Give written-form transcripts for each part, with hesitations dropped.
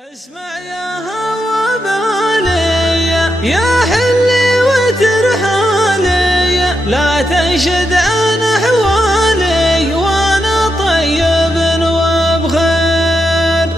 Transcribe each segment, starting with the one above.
اسمع يا هوى بالي يا حلي وترحالي، لا تنشد عن احوالي وانا طيب وبخير.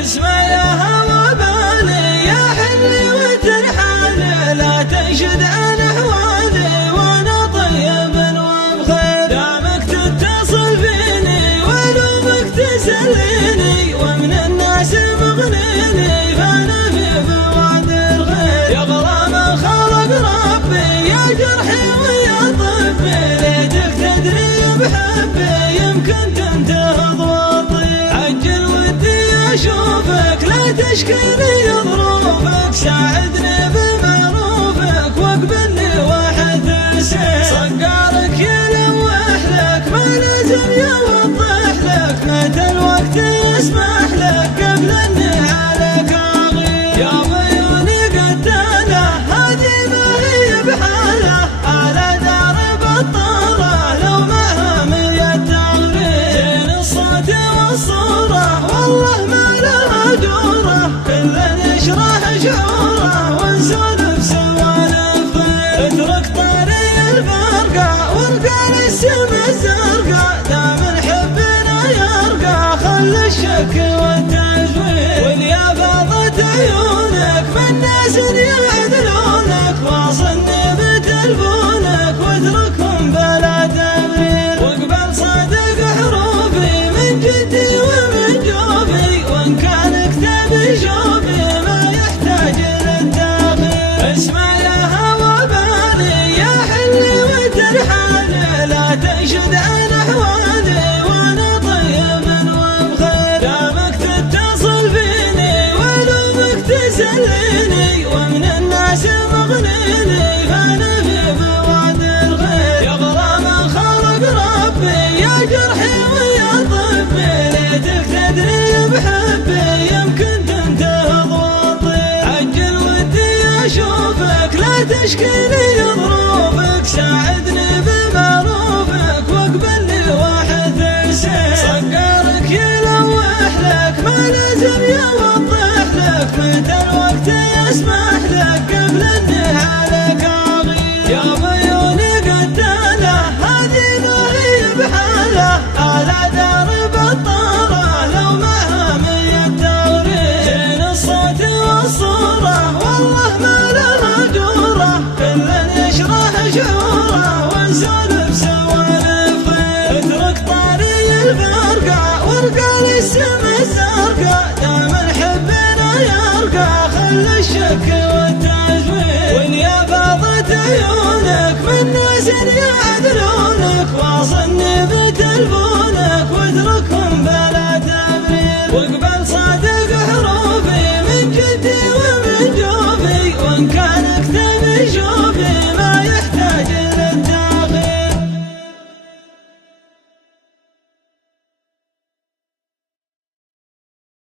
اسمع يا هوى بالي يا حلي وترحالي، لا تنشد عن احوالي وانا طيب وبخير. دامك تتصل فيني ولومك تسليني، ومن الناس مغنيني فانا في بوادر غير. يا غرام خلق ربي يا جرحي ويا طبي، ليتك تدري بحبي يمكن تنتهض وتطير. عجل ودي اشوفك لا تشكيني ظروفك، ساعدني بمعروفك واقبل لي واحد سير. صقارك يلوح لك ما لازم يوضح لك، متى الوقت يسمح لك قبل اني عليك اغير. يا عيوني قتاله هذه ما هي بحاله، على دار بطاله لو معها مية تغرير. زين الصوت والصوره والله ما لها دوره، كل نشرح شعوره ونسولف سوالف خير. اترك طاري الفرقه وارقى للسما الزرقاء، دام حبنا يرقى خل الشك والتجوير. واليا فاضت عيونك من ناس يعدلونك، واصلني بتلفونك واتركهم بلا تبرير. واقبل صادق حروفي من جدي ومن جوفي، وان كان كتاب شوفي ما يحتاج للتاخير. اسمع يا هوى بالي يا حلي وترحالي، لا تنشد عن احوالي وانا طيب وبخير. دامك تتصل فيني ولومك تسليني، ومن الناس مغنيني فانا في بوادر غير. يا غرام خلق ربي يا جرحي ويا طبي، ليتك تدري بحبي يمكن تنتهض وتطير. عجل ودي اشوفك لا تشكيني ظروفك، ساعدني بمعروفك واقبل لي واحد سير. صقارك يلوح لك ما لازم يوضح لك، متى الوقت يسمح لك قبل اني عليك اغير. يا عيوني قتاله هذه ما هي بحاله، على دار بطاله لو معها مية تغرير. زين الصوت والصوره والله ما لها دوره، كل نشرح شعوره ونسولف سوالف خير. اترك طاري الفرقه وارقى للسما الزرقاء، دام حبنا يرقى خل الشك والتجوير. واليا فاضت عيونك من ناس يعدلونك، واصلني بتلفونك واتركهم بلا تبرير. واقبل صادق